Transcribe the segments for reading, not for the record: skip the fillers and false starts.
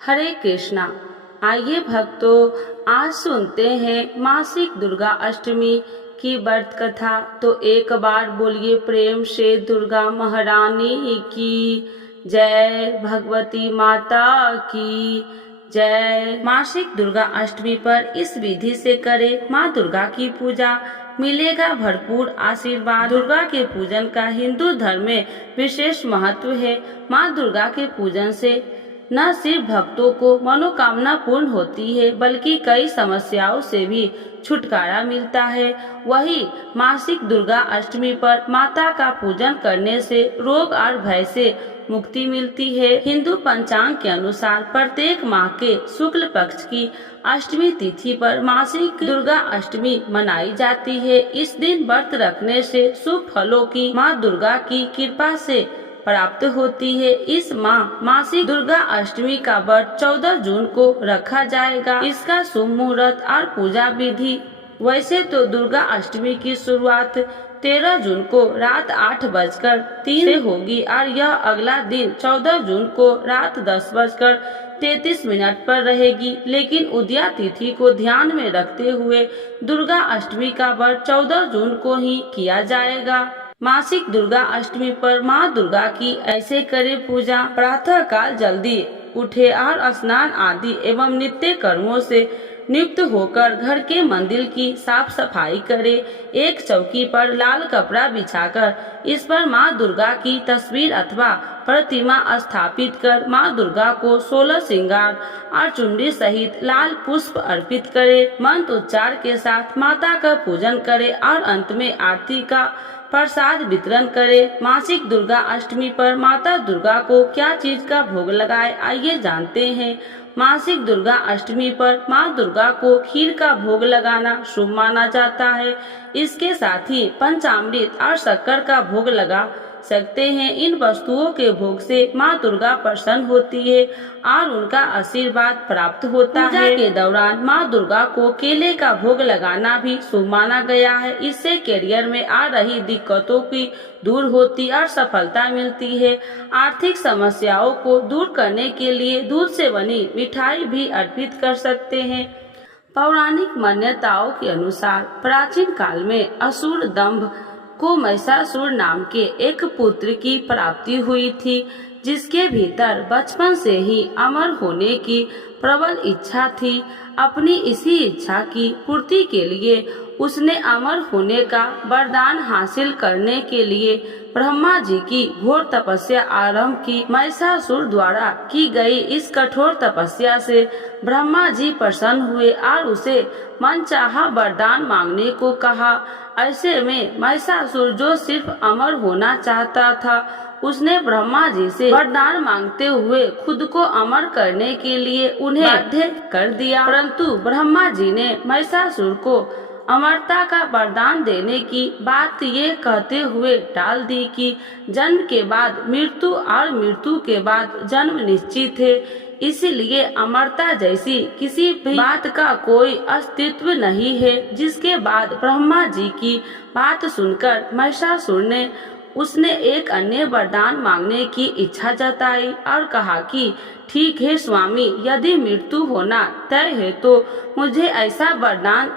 हरे कृष्णा। आइए भक्तों, आज सुनते हैं मासिक दुर्गा अष्टमी की व्रत कथा। तो एक बार बोलिए प्रेम से दुर्गा महारानी की जय, भगवती माता की जय। मासिक दुर्गा अष्टमी पर इस विधि से करें माँ दुर्गा की पूजा, मिलेगा भरपूर आशीर्वाद। दुर्गा के पूजन का हिंदू धर्म में विशेष महत्व है। माँ दुर्गा के पूजन से न सिर्फ भक्तों को मनोकामना पूर्ण होती है, बल्कि कई समस्याओं से भी छुटकारा मिलता है। वही मासिक दुर्गा अष्टमी पर माता का पूजन करने से रोग और भय से मुक्ति मिलती है। हिंदू पंचांग के अनुसार प्रत्येक माह के शुक्ल पक्ष की अष्टमी तिथि पर मासिक दुर्गा अष्टमी मनाई जाती है। इस दिन व्रत रखने से शुभ फलों की माँ दुर्गा की कृपा से प्राप्त होती है। इस माह मासिक दुर्गा अष्टमी का व्रत 14 जून को रखा जाएगा। इसका शुभ मुहूर्त और पूजा विधि। वैसे तो दुर्गा अष्टमी की शुरुआत 13 जून को रात 8:03 से होगी और यह अगला दिन 14 जून को रात 10:33 पर रहेगी। लेकिन उदया तिथि को ध्यान में रखते हुए दुर्गा अष्टमी का व्रत 14 जून को ही किया जाएगा। मासिक दुर्गा अष्टमी पर माँ दुर्गा की ऐसे करे पूजा। प्रातः काल जल्दी उठे और स्नान आदि एवं नित्य कर्मों से नियुक्त होकर घर के मंदिर की साफ सफाई करे। एक चौकी पर लाल कपड़ा बिछाकर इस पर माँ दुर्गा की तस्वीर अथवा प्रतिमा स्थापित कर माँ दुर्गा को 16 श्रृंगार और चुनरी सहित लाल पुष्प अर्पित करे। मंत्र उच्चार के साथ माता का पूजन करे और अंत में आरती का प्रसाद वितरण करे। मासिक दुर्गा अष्टमी पर माता दुर्गा को क्या चीज का भोग लगाए, आइए जानते हैं। मासिक दुर्गा अष्टमी पर माँ दुर्गा को खीर का भोग लगाना शुभ माना जाता है। इसके साथ ही पंचामृत और शक्कर का भोग लगा सकते हैं। इन वस्तुओं के भोग से माँ दुर्गा प्रसन्न होती है और उनका आशीर्वाद प्राप्त होता है। पूजा के दौरान माँ दुर्गा को केले का भोग लगाना भी शुभ माना गया है। इससे करियर में आ रही दिक्कतों की दूर होती और सफलता मिलती है। आर्थिक समस्याओं को दूर करने के लिए दूध से बनी मिठाई भी अर्पित कर सकते हैं। पौराणिक मान्यताओं के अनुसार प्राचीन काल में असुर दंभ को महिषासुर नाम के एक पुत्र की प्राप्ति हुई थी, जिसके भीतर बचपन से ही अमर होने की प्रबल इच्छा थी। अपनी इसी इच्छा की पूर्ति के लिए उसने अमर होने का वरदान हासिल करने के लिए ब्रह्मा जी की घोर तपस्या आरंभ की। महिषासुर द्वारा की गई इस कठोर तपस्या से ब्रह्मा जी प्रसन्न हुए और उसे मनचाहा वरदान मांगने को कहा। ऐसे में महिषासुर, जो सिर्फ अमर होना चाहता था, उसने ब्रह्मा जी से वरदान मांगते हुए खुद को अमर करने के लिए उन्हें बाध्य कर दिया। परंतु ब्रह्मा जी ने महिषासुर को अमरता का वरदान देने की बात ये कहते हुए टाल दी कि जन्म के बाद मृत्यु और मृत्यु के बाद जन्म निश्चित है। इसीलिए अमरता जैसी किसी भी बात का कोई अस्तित्व नहीं है। जिसके बाद ब्रह्मा जी की बात सुनकर महिषासुर ने उसने एक अन्य वरदान मांगने की इच्छा जताई और कहा कि ठीक है स्वामी, यदि मृत्यु होना तय है तो मुझे ऐसा वरदान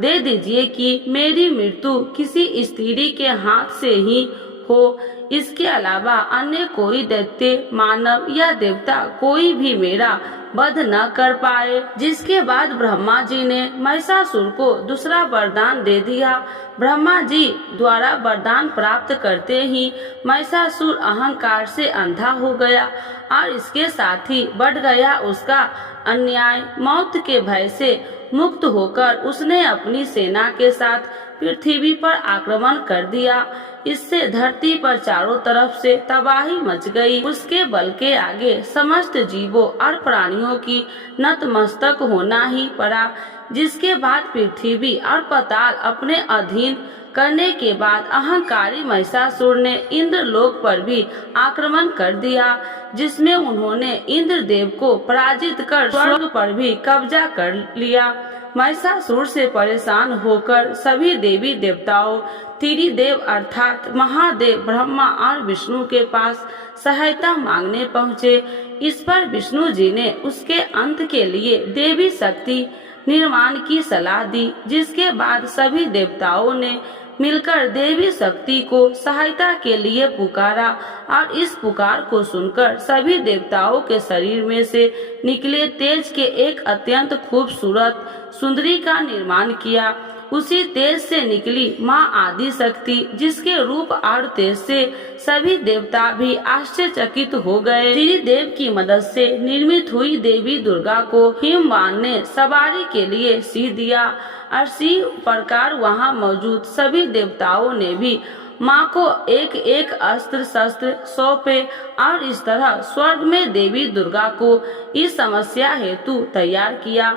दे दीजिए कि मेरी मृत्यु किसी स्त्री के हाथ से ही हो। इसके अलावा अन्य कोई दैत्य, मानव या देवता कोई भी मेरा वध न कर पाए। जिसके बाद ब्रह्मा जी ने महिषासुर को दूसरा वरदान दे दिया। ब्रह्मा जी द्वारा वरदान प्राप्त करते ही महिषासुर अहंकार से अंधा हो गया और इसके साथ ही बढ़ गया उसका अन्याय। मौत के भय से मुक्त होकर उसने अपनी सेना के साथ पृथ्वी पर आक्रमण कर दिया। इससे धरती पर चारों तरफ से तबाही मच गई। उसके बल के आगे समस्त जीवों और प्राणियों की नतमस्तक होना ही पड़ा। जिसके बाद पृथ्वी और पाताल अपने अधीन करने के बाद अहंकारी महिषासुर ने इंद्रलोक पर भी आक्रमण कर दिया, जिसमें उन्होंने इंद्रदेव को पराजित कर स्वर्ग पर भी कब्जा कर लिया। महिषासुर से परेशान होकर सभी देवी देवताओं त्रिदेव अर्थात महादेव ब्रह्मा और विष्णु के पास सहायता मांगने पहुँचे। इस पर विष्णु जी ने उसके अंत के लिए देवी शक्ति निर्माण की सलाह दी, जिसके बाद सभी देवताओं ने मिलकर देवी शक्ति को सहायता के लिए पुकारा और इस पुकार को सुनकर सभी देवताओं के शरीर में से निकले तेज के एक अत्यंत खूबसूरत सुंदरी का निर्माण किया। उसी तेज से निकली माँ आदि शक्ति, जिसके रूप और तेज से सभी देवता भी आश्चर्यचकित हो गए। त्रिदेव की मदद से निर्मित हुई देवी दुर्गा को हिमवान ने सवारी के लिए सी दिया और इसी प्रकार वहाँ मौजूद सभी देवताओं ने भी माँ को एक एक अस्त्र शस्त्र सौंपे और इस तरह स्वर्ग में देवी दुर्गा को इस समस्या हेतु तैयार किया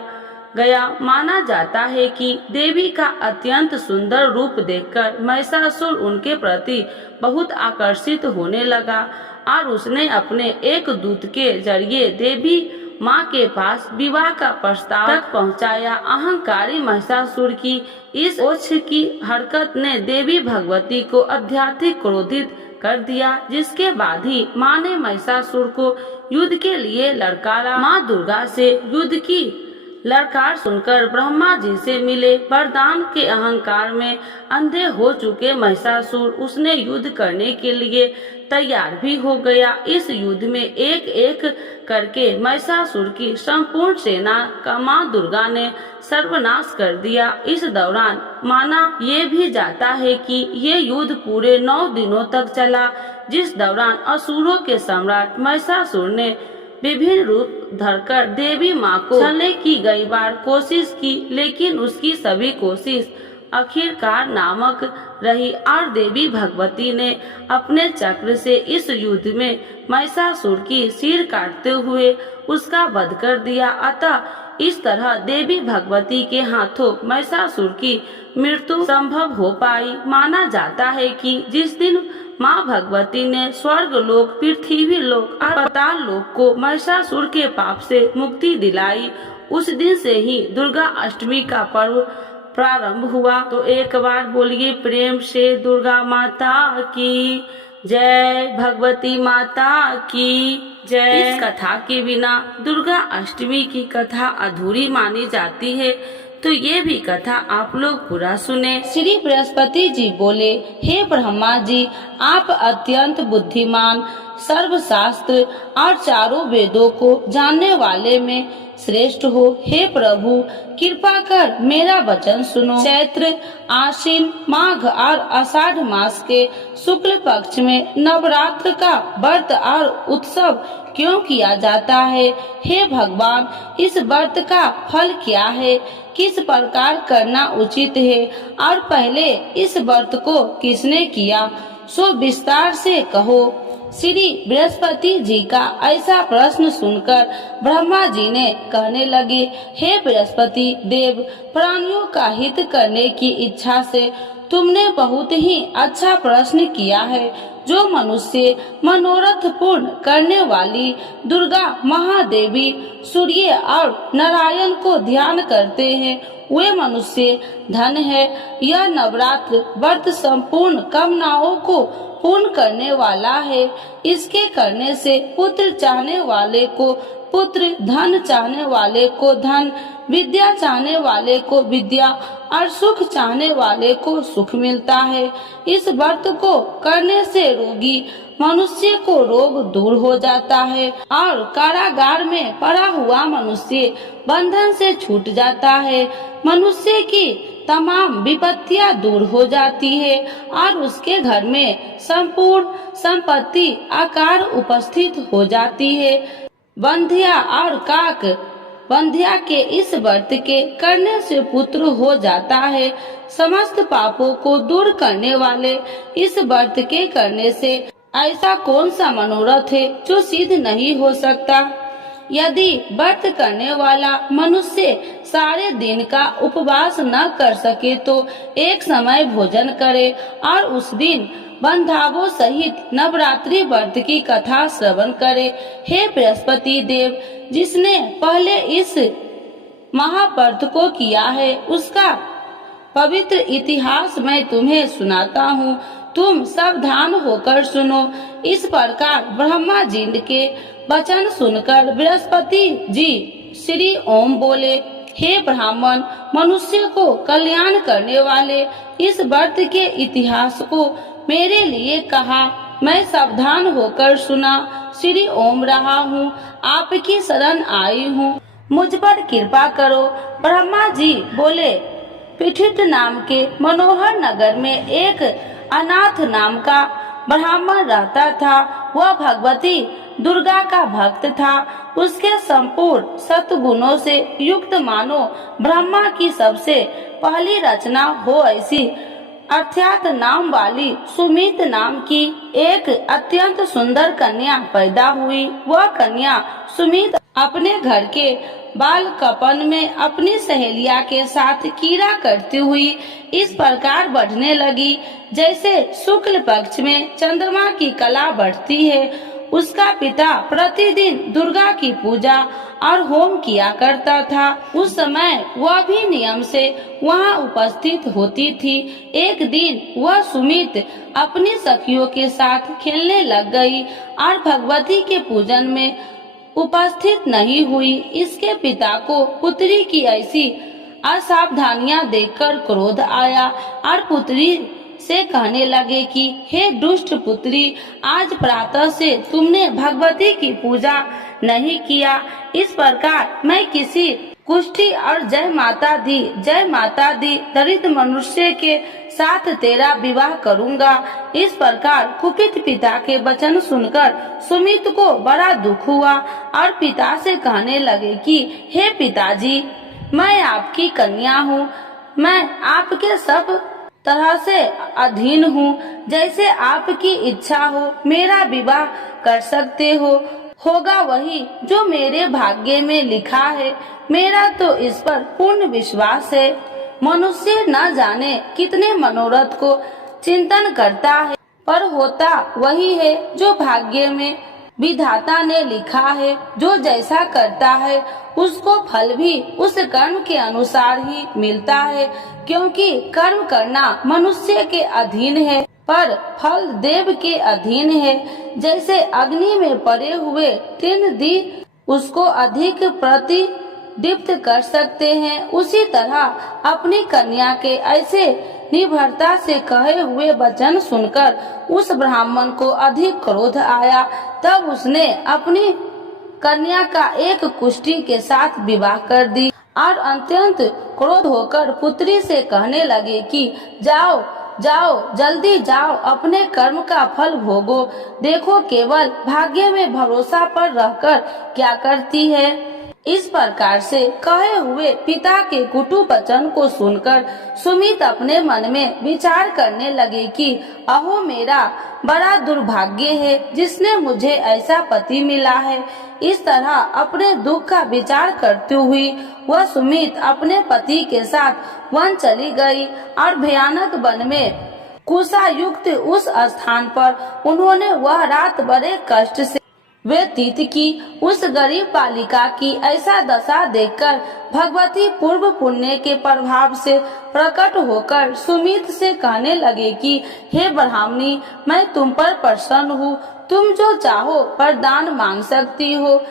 गया। माना जाता है कि देवी का अत्यंत सुंदर रूप देखकर महिषासुर उनके प्रति बहुत आकर्षित होने लगा और उसने अपने एक दूत के जरिए देवी माँ के पास विवाह का प्रस्ताव तक पहुँचाया। अहंकारी महिषासुर की इस ओछ की हरकत ने देवी भगवती को अत्यधिक क्रोधित कर दिया, जिसके बाद ही माँ ने महिषासुर को युद्ध के लिए ललकारा। माँ दुर्गा से युद्ध की ललकार सुनकर ब्रह्मा जी से मिले वरदान के अहंकार में अंधे हो चुके महिषासुर उसने युद्ध करने के लिए तैयार भी हो गया। इस युद्ध में एक एक करके महिषासुर की संपूर्ण सेना का माँ दुर्गा ने सर्वनाश कर दिया। इस दौरान माना ये भी जाता है कि ये युद्ध पूरे 9 दिनों तक चला, जिस दौरान असुरों के सम्राट महिषासुर ने विभिन्न रूप धरकर देवी माँ को छलने की कई बार कोशिश की, लेकिन उसकी सभी कोशिश आखिरकार नामक रही और देवी भगवती ने अपने चक्र से इस युद्ध में महिषासुर की सिर काटते हुए उसका वध कर दिया। अतः इस तरह देवी भगवती के हाथों महिषासुर की मृत्यु संभव हो पाई। माना जाता है कि जिस दिन माँ भगवती ने स्वर्ग लोक, पृथ्वी लोक और पाताल लोक को महिषासुर के पाप से मुक्ति दिलाई, उस दिन से ही दुर्गा अष्टमी का पर्व प्रारंभ हुआ। तो एक बार बोलिए प्रेम से दुर्गा माता की जय, भगवती माता की जय। इस कथा के बिना दुर्गा अष्टमी की कथा अधूरी मानी जाती है, तो ये भी कथा आप लोग पूरा सुने। श्री बृहस्पति जी बोले, हे ब्रह्मा जी, आप अत्यंत बुद्धिमान, सर्वशास्त्र और चारों वेदों को जानने वाले में श्रेष्ठ हो। हे प्रभु, कृपा कर मेरा वचन सुनो। चैत्र, आश्विन, माघ और आषाढ़ मास के शुक्ल पक्ष में नवरात्र का व्रत और उत्सव क्यों किया जाता है? हे भगवान, इस व्रत का फल क्या है? किस प्रकार करना उचित है? और पहले इस व्रत को किसने किया, सो विस्तार से कहो। श्री बृहस्पति जी का ऐसा प्रश्न सुनकर ब्रह्मा जी ने कहने लगे, हे बृहस्पति देव, प्राणियों का हित करने की इच्छा से तुमने बहुत ही अच्छा प्रश्न किया है। जो मनुष्य मनोरथ पूर्ण करने वाली दुर्गा महादेवी सूर्य और नारायण को ध्यान करते हैं, वे मनुष्य धन है। यह नवरात्र व्रत संपूर्ण कामनाओं को पूर्ण करने वाला है। इसके करने से पुत्र चाहने वाले को पुत्र, धन चाहने वाले को धन, विद्या चाहने वाले को विद्या और सुख चाहने वाले को सुख मिलता है। इस व्रत को करने से रोगी मनुष्य को रोग दूर हो जाता है और कारागार में पड़ा हुआ मनुष्य बंधन से छूट जाता है। मनुष्य की तमाम विपत्तियां दूर हो जाती है और उसके घर में संपूर्ण संपत्ति आकार उपस्थित हो जाती है। बंधिया और काक बंधिया के इस व्रत के करने से पुत्र हो जाता है। समस्त पापों को दूर करने वाले इस व्रत के करने से ऐसा कौन सा मनोरथ है जो सिद्ध नहीं हो सकता? यदि व्रत करने वाला मनुष्य सारे दिन का उपवास न कर सके तो एक समय भोजन करे और उस दिन बंधावों सहित नवरात्रि व्रत की कथा श्रवण करे। हे बृहस्पति देव, जिसने पहले इस महाव्रत को किया है उसका पवित्र इतिहास मैं तुम्हें सुनाता हूँ, तुम सावधान होकर सुनो। इस प्रकार ब्रह्मा जी के वचन सुनकर बृहस्पति जी श्री ओम बोले, हे ब्राह्मण, मनुष्य को कल्याण करने वाले इस व्रत के इतिहास को मेरे लिए कहा, मैं सावधान होकर सुना। श्री ओम रहा हूँ, आपकी शरण आई हूँ, मुझ पर कृपा करो। ब्रह्मा जी बोले, पीठित नाम के मनोहर नगर में एक अनाथ नाम का ब्राह्मण रहता था। वह भगवती दुर्गा का भक्त था। उसके संपूर्ण सद्गुणों से युक्त मानो ब्रह्मा की सबसे पहली रचना हो ऐसी अर्थात नाम वाली सुमित नाम की एक अत्यंत सुंदर कन्या पैदा हुई। वह कन्या सुमित अपने घर के बालकपन में अपनी सहेलिया के साथ कीड़ा करती हुई इस प्रकार बढ़ने लगी जैसे शुक्ल पक्ष में चंद्रमा की कला बढ़ती है। उसका पिता प्रतिदिन दुर्गा की पूजा और होम किया करता था। उस समय वह भी नियम से वहां उपस्थित होती थी। एक दिन वह सुमित अपनी सखियों के साथ खेलने लग गई और भगवती के पूजन में उपस्थित नहीं हुई। इसके पिता को पुत्री की ऐसी असावधानियां देखकर क्रोध आया और पुत्री से कहने लगे कि हे दुष्ट पुत्री, आज प्रातः से तुमने भगवती की पूजा नहीं किया। इस प्रकार मैं किसी कुष्ठी और जय माता दी दरिद्र मनुष्य के साथ तेरा विवाह करूंगा। इस प्रकार कुपित पिता के वचन सुनकर सुमित को बड़ा दुख हुआ और पिता से कहने लगे कि हे पिताजी, मैं आपकी कन्या हूँ, मैं आपके सब तरह से अधीन हूँ। जैसे आपकी इच्छा हो मेरा विवाह कर सकते हो। होगा वही जो मेरे भाग्य में लिखा है। मेरा तो इस पर पूर्ण विश्वास है। मनुष्य न जाने कितने मनोरथ को चिंतन करता है, पर होता वही है जो भाग्य में विधाता ने लिखा है। जो जैसा करता है उसको फल भी उस कर्म के अनुसार ही मिलता है, क्योंकि कर्म करना मनुष्य के अधीन है पर फल देव के अधीन है। जैसे अग्नि में पड़े हुए तीन दी उसको अधिक प्रतिदीप्त कर सकते हैं, उसी तरह अपनी कन्या के ऐसे निर्भरता से कहे हुए वचन सुनकर उस ब्राह्मण को अधिक क्रोध आया। तब उसने अपनी कन्या का एक कुष्ठी के साथ विवाह कर दी और अत्यंत क्रोध होकर पुत्री से कहने लगे कि जाओ जल्दी जाओ, अपने कर्म का फल भोगो। देखो केवल भाग्य में भरोसा पर रहकर क्या करती है। इस प्रकार से कहे हुए पिता के कुटु वचन को सुनकर सुमित अपने मन में विचार करने लगे कि अहो मेरा बड़ा दुर्भाग्य है जिसने मुझे ऐसा पति मिला है। इस तरह अपने दुख का विचार करती हुई वह सुमित अपने पति के साथ वन चली गई और भयानक वन में कुशा युक्त उस स्थान पर उन्होंने वह रात बड़े कष्ट से व्यतीत की। उस गरीब बालिका की ऐसा दशा देखकर भगवती पूर्व पुण्य के प्रभाव से प्रकट होकर सुमित से कहने लगे कि हे ब्राह्मणी, मैं तुम पर प्रसन्न हूँ, तुम जो चाहो वरदान मांग सकती हो।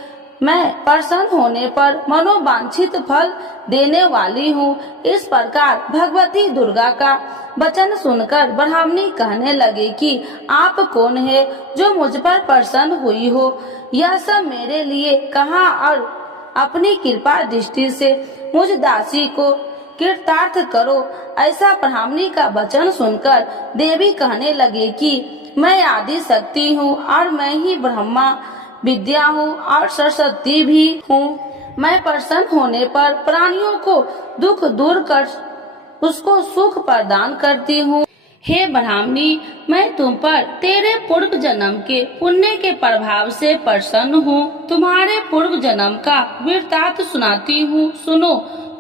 मैं प्रसन्न होने पर मनोवांछित फल देने वाली हूँ। इस प्रकार भगवती दुर्गा का वचन सुनकर ब्राह्मणी कहने लगे कि आप कौन है जो मुझ पर प्रसन्न हुई हो। यह सब मेरे लिए कहा और अपनी कृपा दृष्टि से मुझ दासी को कृतार्थ करो। ऐसा ब्राह्मणी का वचन सुनकर देवी कहने लगे कि मैं आदि शक्ति हूँ और मैं ही ब्रह्मा विद्या हूँ और सरस्वती भी हूँ। मैं प्रसन्न होने पर प्राणियों को दुख दूर कर उसको सुख प्रदान करती हूँ। हे ब्राह्मणी, मैं तुम पर तेरे पूर्व जन्म के पुण्य के प्रभाव से प्रसन्न हूँ। तुम्हारे पूर्व जन्म का वृत्तांत सुनाती हूँ, सुनो।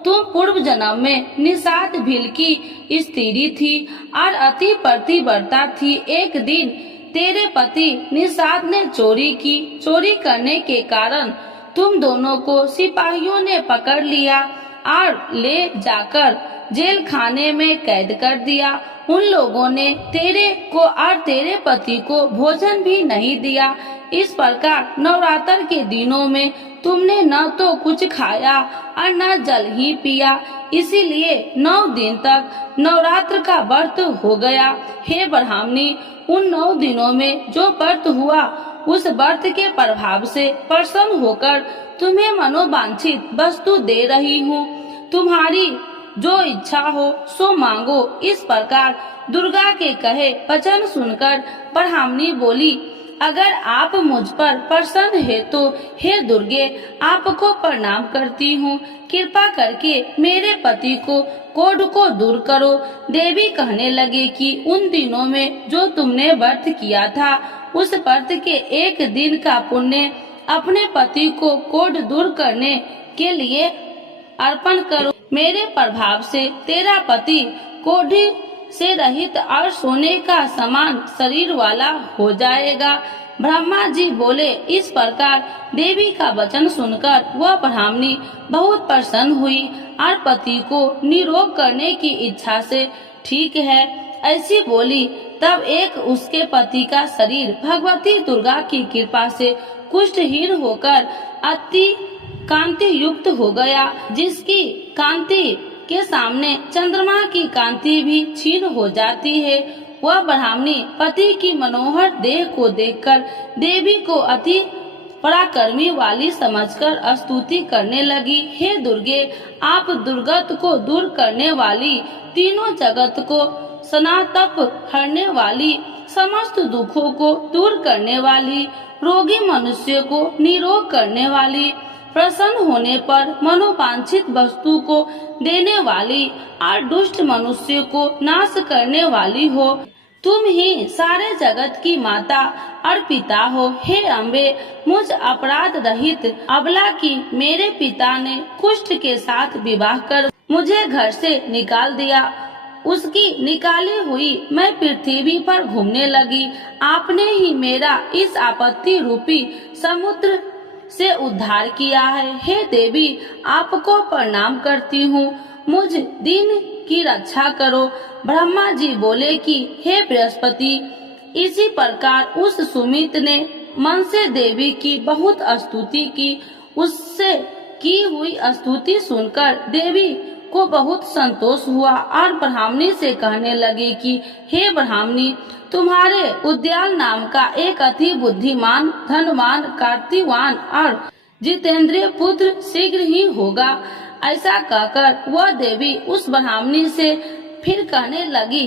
तुम पूर्व जन्म में निषाद भील की स्त्री थी और अति पतिव्रता थी। एक दिन तेरे पति निषाद ने चोरी की। चोरी करने के कारण तुम दोनों को सिपाहियों ने पकड़ लिया। और ले जाकर जेल खाने में कैद कर दिया। उन लोगों ने तेरे को और तेरे पति को भोजन भी नहीं दिया। इस प्रकार नवरात्र के दिनों में तुमने न तो कुछ खाया और न जल ही पिया, इसीलिए 9 दिन तक नवरात्र का व्रत हो गया। हे ब्राह्मणी, उन 9 दिनों में जो व्रत हुआ उस व्रत के प्रभाव से प्रसन्न होकर तुम्हें मनोवांछित वस्तु दे रही हूँ। तुम्हारी जो इच्छा हो सो मांगो। इस प्रकार दुर्गा के कहे वचन सुनकर ब्राह्मणी बोली, अगर आप मुझ पर प्रसन्न है तो हे दुर्गे, आपको प्रणाम करती हूँ। कृपा करके मेरे पति को कोढ़ को दूर करो। देवी कहने लगे कि उन दिनों में जो तुमने व्रत किया था उस व्रत के 1 दिन का पुण्य अपने पति को कोढ़ दूर करने के लिए अर्पण करो। मेरे प्रभाव से तेरा पति कोढ़ से रहित और सोने का समान शरीर वाला हो जाएगा। ब्रह्मा जी बोले। इस प्रकार देवी का वचन सुनकर वह ब्राह्मणी बहुत प्रसन्न हुई और पति को निरोग करने की इच्छा से ठीक है ऐसी बोली। तब एक उसके पति का शरीर भगवती दुर्गा की कृपा से कुष्ठहीन होकर अति कांति युक्त हो गया, जिसकी कांति के सामने चंद्रमा की कांति भी क्षीण हो जाती है। वह ब्राह्मणी पति की मनोहर देह को देखकर देवी को अति पराक्रमी वाली समझकर स्तुति करने लगी। हे दुर्गे, आप दुर्गत को दूर करने वाली, तीनों जगत को सनातप हरने वाली, समस्त दुखों को दूर करने वाली, रोगी मनुष्य को निरोग करने वाली, प्रसन्न होने पर मनोवांछित वस्तु को देने वाली और दुष्ट मनुष्य को नाश करने वाली हो। तुम ही सारे जगत की माता और पिता हो। हे अम्बे, मुझ अपराध रहित अबला की मेरे पिता ने कुष्ठ के साथ विवाह कर मुझे घर से निकाल दिया। उसकी निकाली हुई मैं पृथ्वी पर घूमने लगी। आपने ही मेरा इस आपत्ति रूपी समुद्र से उद्धार किया है। हे देवी, आपको प्रणाम करती हूँ। मुझ दिन की रक्षा करो। ब्रह्मा जी बोले कि हे बृहस्पति, इसी प्रकार उस सुमित ने मन से देवी की बहुत स्तुति की। उससे की हुई स्तुति सुनकर देवी को बहुत संतोष हुआ और ब्राह्मणी से कहने लगे कि हे ब्राह्मणी, तुम्हारे उद्याल नाम का एक अति बुद्धिमान, धनवान, कार्तिवान और जितेंद्रिय पुत्र शीघ्र ही होगा। ऐसा कहकर वह देवी उस ब्राह्मणी से फिर कहने लगी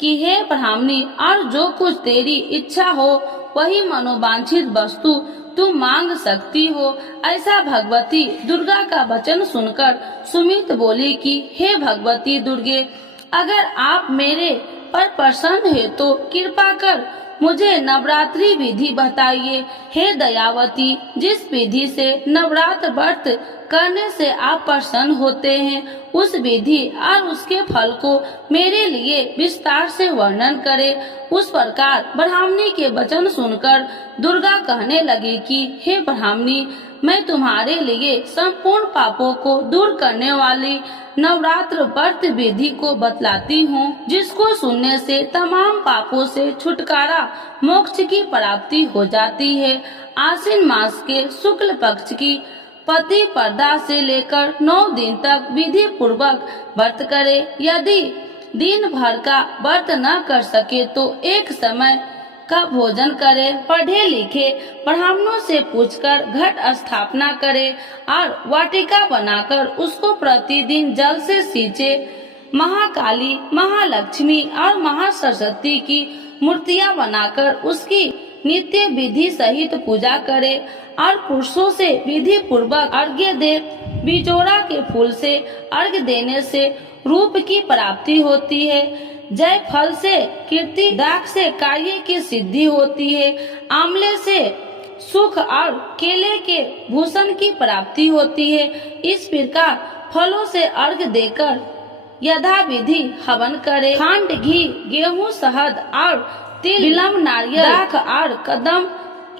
कि हे ब्राह्मणी, और जो कुछ तेरी इच्छा हो वही मनोवांछित वस्तु तुम मांग सकती हो। ऐसा भगवती दुर्गा का वचन सुनकर सुमित बोली कि हे भगवती दुर्गे, अगर आप मेरे पर प्रसन्न है तो कृपा कर मुझे नवरात्रि विधि बताइए। हे दयावती, जिस विधि से नवरात्र व्रत करने से आप प्रसन्न होते हैं उस विधि और उसके फल को मेरे लिए विस्तार से वर्णन करें। उस प्रकार ब्राह्मणी के वचन सुनकर दुर्गा कहने लगी कि हे ब्राह्मणी, मैं तुम्हारे लिए संपूर्ण पापों को दूर करने वाली नवरात्र व्रत विधि को बतलाती हूँ, जिसको सुनने से तमाम पापों से छुटकारा, मोक्ष की प्राप्ति हो जाती है। आश्विन मास के शुक्ल पक्ष की पति पर्दा से लेकर 9 दिन तक विधि पूर्वक व्रत करे। यदि दिन भर का व्रत न कर सके तो एक समय का भोजन करे। पढ़े लिखे ब्राह्मणों से पूछकर घट स्थापना करे और वाटिका बनाकर उसको प्रतिदिन जल से सींचे। महाकाली, महालक्ष्मी और महासरस्वती की मूर्तियां बनाकर उसकी नित्य विधि सहित पूजा करे और पुरुषों से विधि पूर्वक अर्घ्य दे। बिजोरा के फूल से अर्घ्य देने से रूप की प्राप्ति होती है। जय फल से कीर्ति, दाख से कार्य की सिद्धि होती है। आंवले से सुख और केले के भूषण की प्राप्ति होती है। इस प्रकार फलों से अर्घ्य देकर यथा विधि हवन करे। खंड, घी, गेहूं, शहद और तिल, बिल्व, नारियल, दाख और कदम,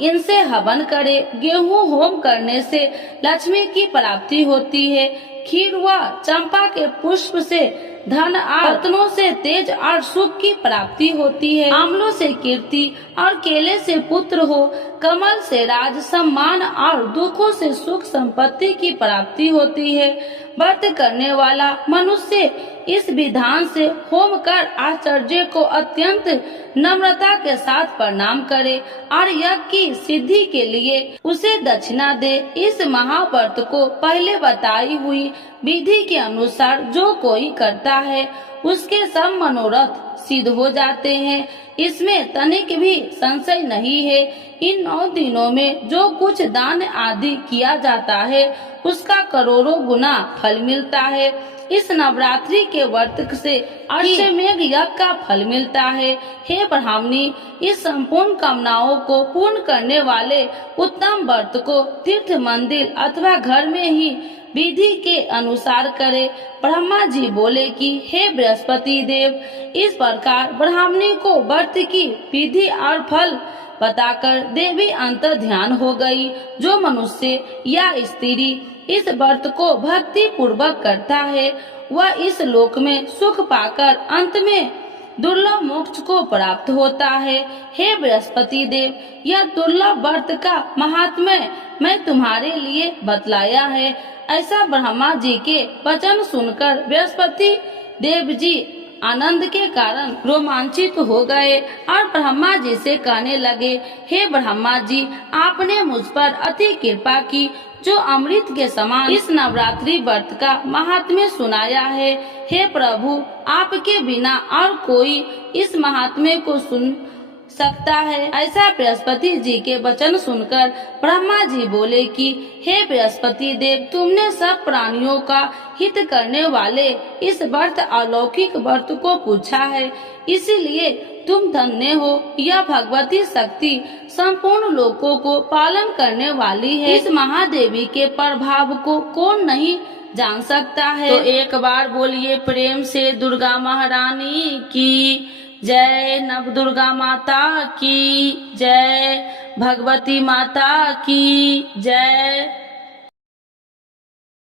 इनसे हवन करे। गेहूं होम करने से लक्ष्मी की प्राप्ति होती है। खीर व चंपा के पुष्प से धन और रत्नों से तेज और सुख की प्राप्ति होती है। आंवलों से कीर्ति और केले से पुत्र हो, कमल से राज सम्मान और दुखों से सुख संपत्ति की प्राप्ति होती है। व्रत करने वाला मनुष्य इस विधान से होम कर आचार्य को अत्यंत नम्रता के साथ प्रणाम करे और यज्ञ की सिद्धि के लिए उसे दक्षिणा दे। इस महाव्रत को पहले बताई हुई विधि के अनुसार जो कोई करता है उसके सब मनोरथ सिद्ध हो जाते हैं। इसमें तनिक भी संशय नहीं है। इन 9 दिनों में जो कुछ दान आदि किया जाता है उसका करोड़ों गुना फल मिलता है। इस नवरात्रि के व्रत से अश्वमेध यज्ञ का फल मिलता है। हे ब्राह्मणी, इस संपूर्ण कामनाओं को पूर्ण करने वाले उत्तम व्रत को तीर्थ मंदिर अथवा घर में ही विधि के अनुसार करे। ब्रह्मा जी बोले कि हे बृहस्पति देव, इस प्रकार ब्राह्मणी को व्रत की विधि और फल बताकर देवी अंतर ध्यान हो गई। जो मनुष्य या स्त्री इस व्रत को भक्ति पूर्वक करता है वह इस लोक में सुख पाकर अंत में दुर्लभ मोक्ष को प्राप्त होता है। हे बृहस्पति देव, यह दुर्लभ व्रत का महात्म्य मैं तुम्हारे लिए बतलाया है। ऐसा ब्रह्मा जी के वचन सुनकर बृहस्पति देव जी आनंद के कारण रोमांचित हो गए और ब्रह्मा जी से कहने लगे, हे ब्रह्मा जी, आपने मुझ पर अति कृपा की जो अमृत के समान इस नवरात्रि व्रत का महात्म्य सुनाया है। हे प्रभु, आपके बिना और कोई इस महात्म्य को सुन सकता है। ऐसा बृहस्पति जी के वचन सुनकर ब्रह्मा जी बोले कि हे बृहस्पति देव, तुमने सब प्राणियों का हित करने वाले इस व्रत अलौकिक व्रत को पूछा है, इसीलिए तुम धन्य हो। यह भगवती शक्ति संपूर्ण लोकों को पालन करने वाली है। इस महादेवी के प्रभाव को कौन नहीं जान सकता है। तो एक बार बोलिए प्रेम से दुर्गा महारानी की जय, नव दुर्गा माता की जय, भगवती माता की जय।